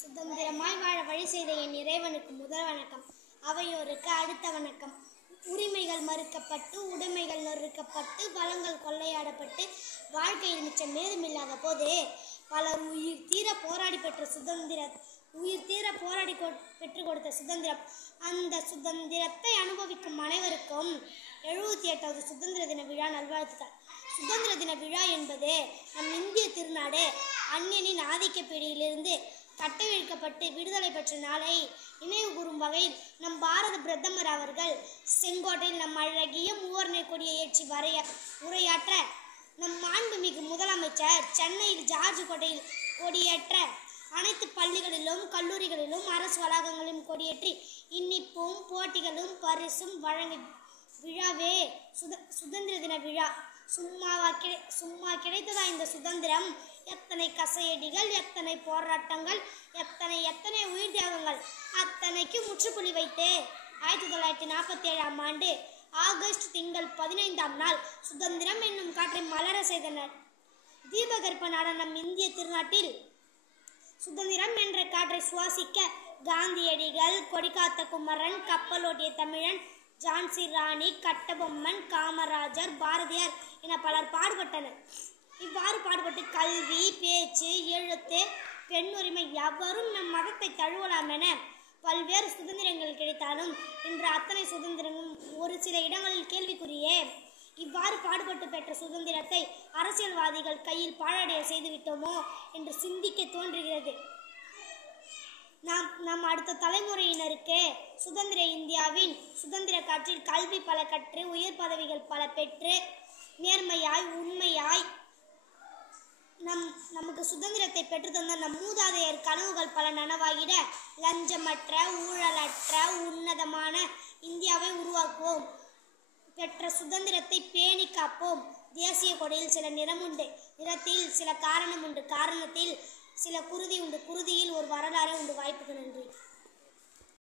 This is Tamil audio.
சுதந்திரமாய் வாழ வழி செய்த என் இறைவனுக்கு முதல் வணக்கம். அவையோருக்கு அடுத்த வணக்கம். உரிமைகள் மறுக்கப்பட்டு, உடைமைகள் நொறுக்கப்பட்டு, வளங்கள் கொள்ளையாடப்பட்டு, வாழ்க்கையில் மிச்சம் மேதுமில்லாத போது பலர் உயிர் தீர போராடி பெற்ற பெற்றுக் கொடுத்த சுதந்திரம், அந்த சுதந்திரத்தை அனுபவிக்கும் அனைவருக்கும் 78வது சுதந்திர தின விழா நல்வாழ்த்துக்கள். சுதந்திர தின விழா என்பது நம் இந்திய திருநாடு அந்நியனின் ஆதிக்க பிடியிலிருந்து கட்டவிழ்க்கப்பட்டு விடுதலை பெற்ற நாளை நினைவு கூறும் வகையில் நம் பாரத பிரதமர் அவர்கள் செங்கோட்டையில் நம் அழகிய மூவர்ண கொடியை ஏற்றி உரையாற்ற, நம் மாண்புமிகு முதலமைச்சர் சென்னையில் ஜார்ஜ் கோட்டையில் கொடியேற்ற, அனைத்து பள்ளிகளிலும் கல்லூரிகளிலும் அரசு வளாகங்களிலும் கொடியேற்றி இனிப்பும் போட்டிகளும் பரிசும் வழங்கும் விழாவே சுதந்திர தின விழா. சும்மா கிடைத்ததா இந்த சுதந்திரம்? எத்தனை கசையடிகள், எத்தனை போராட்டங்கள், எத்தனை உயிர் தியாகங்கள், அத்தனைக்கு முற்றுப்புள்ளி வைத்து 1947ஆம் ஆண்டு ஆகஸ்ட் திங்கள் 15ஆம் நாள் சுதந்திரம் என்னும் காற்றை மலர செய்தனர். தீபகற்ப நாட நம் இந்திய திருநாட்டில் சுதந்திரம் என்ற காற்றை சுவாசிக்க காந்தியடிகள், கொடிகாத்த குமரன், கப்பலோட்டிய தமிழன், ஜான்சி ராணி, கட்டபொம்மன், காமராஜர், பாரதியார் என பலர் பாடுபட்டனர். இவ்வாறு பாடுபட்டு கல்வி, பேச்சு, எழுத்து, பெண் உரிமை, எவரும் நம் மதத்தை தழுவலாம் என பல்வேறு சுதந்திரங்கள் கிடைத்தாலும் இன்று அத்தனை சுதந்திரங்களும் ஒரு சில இடங்களில் கேள்விக்குரியே. இவ்வாறு பாடுபட்டு பெற்ற சுதந்திரத்தை அரசியல்வாதிகள் கையில் பாழடைய செய்துவிட்டோமோ என்று சிந்திக்க தோன்றுகிறது. நம் அடுத்த தலைமுறையினருக்கு சுதந்திர இந்தியாவின் சுதந்திர காற்றில் கல்வி பல கற்று, உயர் பதவிகள் பல பெற்று, நேர்மையாய் உண்மையாய் நமக்கு சுதந்திரத்தை பெற்று தந்த நம் மூதாதையர் கனவுகள் பல நனவாகிட லஞ்சமற்ற, ஊழலற்ற, உன்னதமான இந்தியாவை உருவாக்குவோம். பெற்ற சுதந்திரத்தை பேணி காப்போம். தேசிய கொடியில் சில நிறம் உண்டு, நிறத்தில் சில காரணம் உண்டு, காரணத்தில் சில குருதி உண்டு, குருதியில் ஒரு வரலாறு உண்டு. வாய்ப்புக்கு நன்றி.